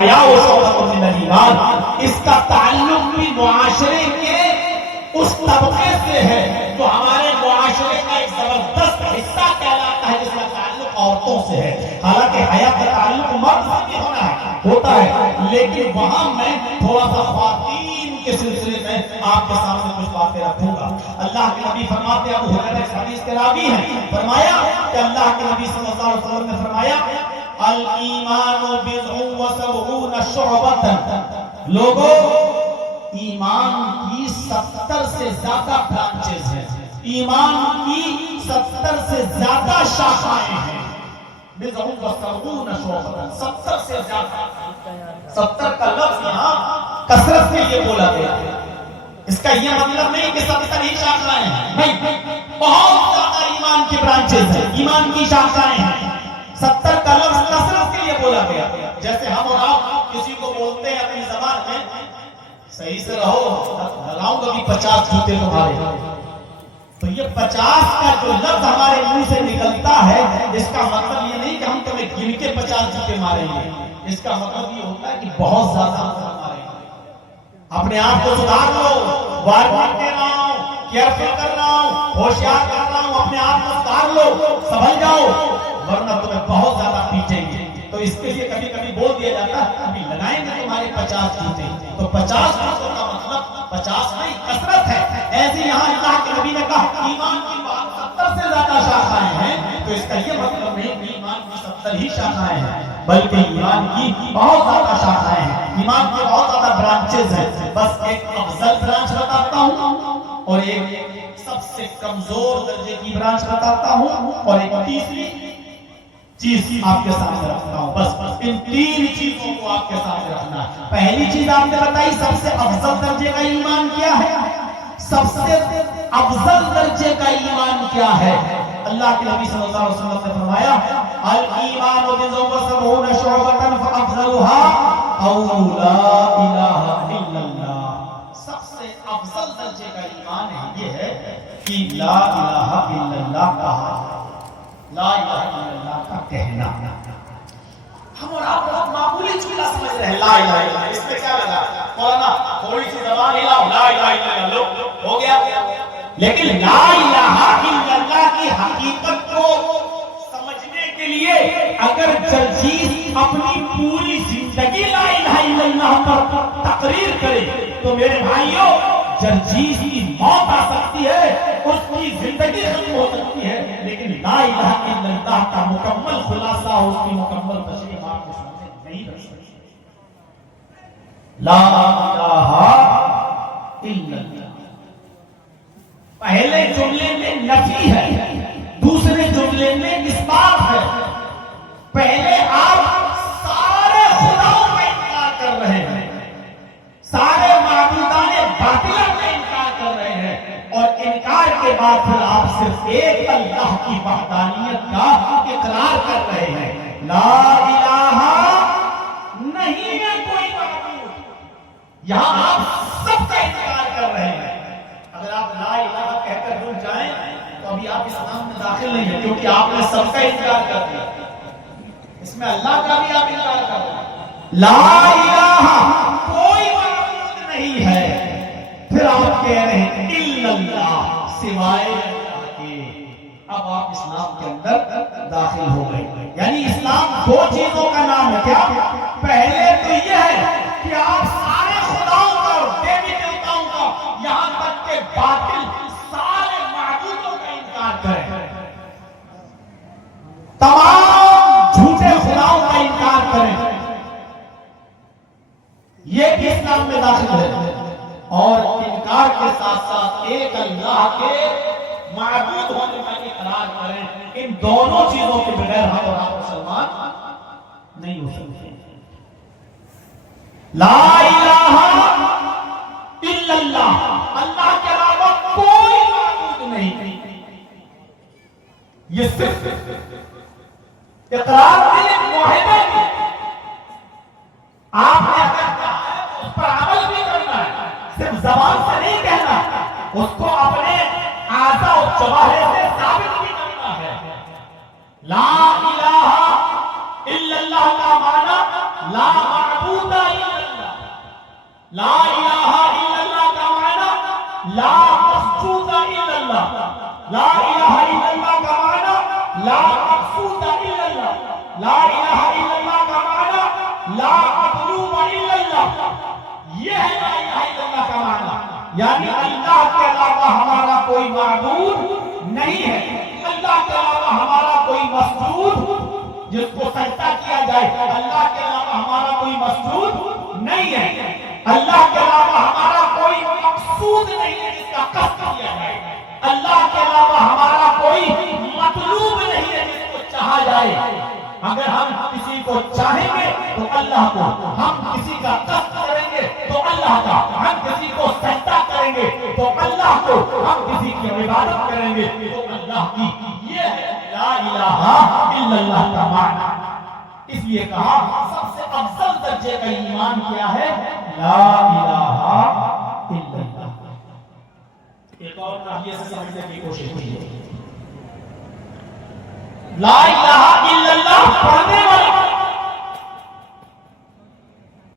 حیا و شعبۃ من الایمان، اس کا تعلق بھی معاشرے کے اس طبقے سے ہے جو ہمارے معاشرے کا ایک زبردست حصہ کہلاتا ہے، جس کا تعلق عورتوں سے ہے۔ حالانکہ حیا کا تعلق مرد سے بھی ہوتا ہے، لیکن وہاں میں تھوڑا سا خواتین کے سلسلے میں آپ کے سامنے کچھ باتیں رکھوں گا۔ اللہ کے نبی فرماتے ہیں، ابو ہریرہ اس حدیث کے راوی ہیں، فرمایا کہ اللہ کے نبی صلی اللہ علیہ وسلم نے فرمایا الایمان بضع و سبعون شعبۃ، لوگوں ایمان کی 70 سے زیادہ برانچز ہیں، ایمان کی 70 سے زیادہ شاخائیں ہیں۔ بضع و سبعون شعبۃ، 70 سے زیادہ، 70 کا لفظ یہاں کثرت کے لیے بولا گیا، اس کا یہ مطلب نہیں کہ 70 ہی شاخائیں ہیں، نہیں، بہت زیادہ ایمان کی برانچز ہیں، ایمان کی شاخائیں ہیں۔ 70 کا لفظ کثرت کے لیے بولا گیا، جیسے ہم اور آپ کسی کو بولتے ہیں اپنی زبان میں صحیح سے رہو، لگاؤں گا بھی 50 جوتے تمہارے، تو یہ 50 کا جو لفظ ہمارے منہ سے نکلتا ہے، اس کا مطلب یہ نہیں کہ ہم تمہیں گن کے 50 جوتے ماریں گے، اس کا مطلب یہ ہوتا ہے کہ بہت زیادہ ماریں گے۔ اپنے آپ کو سدھار لو، وارننگ دے رہا ہوں، کیئرفل کر رہا ہوں، ہوشیار کر رہا ہوں، اپنے آپ کو سدھار لو، سنبھل جاؤ، ورنہ تمہیں بہت زیادہ پیٹیں گے۔ تو اس کے لیے کبھی کبھی بول دیا جاتا ہے ابھی لگائیں گے تمہارے 50 جوتے، تو 50 جوتوں کا مطلب 50 نہیں، کثرت ہے۔ ایسے یہاں اللہ کے نبی نے کہا ایمان کی 70 سے زیادہ شاخائیں ہیں، تو اس کا یہ مطلب نہیں کہ ایمان کی 70 ہی شاخائیں ہیں، بلکہ ایمان کی بہت زیادہ شاخائیں ہیں، ایمان کی بہت زیادہ برانچز ہیں۔ بس ایک افضل برانچ بتاتا ہوں اور ایک سب سے کمزور درجے کی برانچ بتاتا ہوں، اور ایک تیسری چیز آپ کے سامنے رکھتا ہوں۔ بس ان 3 چیزوں کو آپ کے سامنے رکھنا ہے۔ پہلی چیز آپ نے بتائی سب سے افضل درجے کا ایمان کیا ہے، سب سے افضل درجے کا ایمان کیا ہے؟ اللہ کے نبی صلی اللہ علیہ وسلم نے فرمایا الایمان بضع و سبعون شعبۃ فافضلها قول لا الہ الا اللہ، سب سے افضل درجے کا ایمان یہ ہے کہ لا الہ الا اللہ کہا، لا الہ الا اللہ کا کہنا۔ ہم اور آپ بہت معمولی جملہ سمجھ رہے ہیں لا الہ الا اللہ، اس میں کیا لگا مولانا تھوڑی سی زبان ہلاؤ لا الہ الا اللہ ہو گیا، لیکن لا الہ الا اللہ کی حقیقت کو سمجھنے کے لیے اگر جرجیس اپنی پوری زندگی لا الہ الا اللہ پر تقریر کرے تو میرے بھائیوں جرجیس کی موت آ سکتی ہے، اس کی زندگی ختم ہو سکتی ہے، لیکن لا الہ الا اللہ کا مکمل خلاصہ، اس کی مکمل تشریح آپ کے سامنے نہیں رکھ سکتی۔ لا الہ الا اللہ پہلے جملے میں نفی ہے، دوسرے جملے میں اثبات ہے۔ پہلے آپ سارے خداؤں کا انکار کر رہے ہیں، سارے معبودان باطلہ کا انکار کر رہے ہیں، اور انکار کے بعد پھر آپ صرف ایک اللہ کی وحدانیت کا اقرار کر رہے ہیں۔ لا الہ نہیں ہے کوئی معبود، یہاں آپ سب کا انکار کر رہے ہیں۔ اگر آپ لا الہ کہہ کر رک جائیں تو ابھی آپ اسلام میں داخل نہیں ہیں، کیونکہ آپ نے سب کا انکار کر دیا، اس میں اللہ کا بھی آپ انکار کر رہے ہیں۔ لا الہ کوئی معبود نہیں ہے، پھر آپ کہہ رہے ہیں الا اللہ سوائے اللہ کے۔ اب آپ اسلام کے اندر داخل ہو گئے، یعنی اسلام 2 چیزوں کا نام ہے۔ کیا؟ پہلے تو یہ ہے کہ آپ سارے خداؤں کا، دیوی دیوتاؤں کا، یہاں تک کہ باطل سارے معبودوں کا انکار کریں، تمام جھوٹے خداؤں کا انکار کریں، یہ بھی اسلام میں داخل ہے۔ اور انکار کے ساتھ ساتھ ایک اللہ کے معبود ہونے کا اقرار کریں۔ ان دونوں چیزوں کے بغیر ہم اور آپ مسلمان نہیں ہو سکتے۔ لا الہ الا اللہ، اللہ کے علاوہ کوئی معبود نہیں، یہ صرف اقرار دل معاہدے میں آپ نے اگر کہا ہے اس پر عمل بھی کرنا ہے، صرف زبان سے نہیں کہنا، اس کو اپنے اعضاء و جوارح سے ثابت بھی کرنا ہے۔ لا الہ الا اللہ کا معنی لا معبود معبود الا اللہ. لا الہ الا اللہ کا معنی لا مسجود الا اللہ. لا الہ الا اللہ کا معنی لا مقصود الا اللہ. لا الہ الا اللہ کا معنی لا مطلوب الا اللہ. یہ ہے لا الہ الا اللہ کا معنی، یعنی اللہ کے علاوہ ہمارا کوئی معبود نہیں ہے، اللہ کے علاوہ ہمارا کوئی مسجود جس کو سجدہ کیا جائے، اللہ کے علاوہ ہمارا کوئی مسجود نہیں ہے، اللہ کے علاوہ ہمارا کوئی مقصود نہیں ہے جس کا قصد کیا جائے، اللہ کے علاوہ ہمارا کوئی مطلوب نہیں ہے جس کو چاہا جائے. اگر ہم کسی کو چاہیں گے تو اللہ کو، ہم کسی کا قصد کریں گے تو اللہ کا، ہم کسی کو سجدہ کریں گے تو اللہ کو، ہم کسی کی عبادت کریں گے تو اللہ کی. یہ ہے لا الہ الا اللہ کا معنی. اس لیے کہا سب سے افضل درجے کا ایمان کیا ہے؟ لا الہ الا اللہ. ایک اور ناحیے سے سمجھنے کی کوشش کیجیے. لا الہ الا اللہ پڑھنے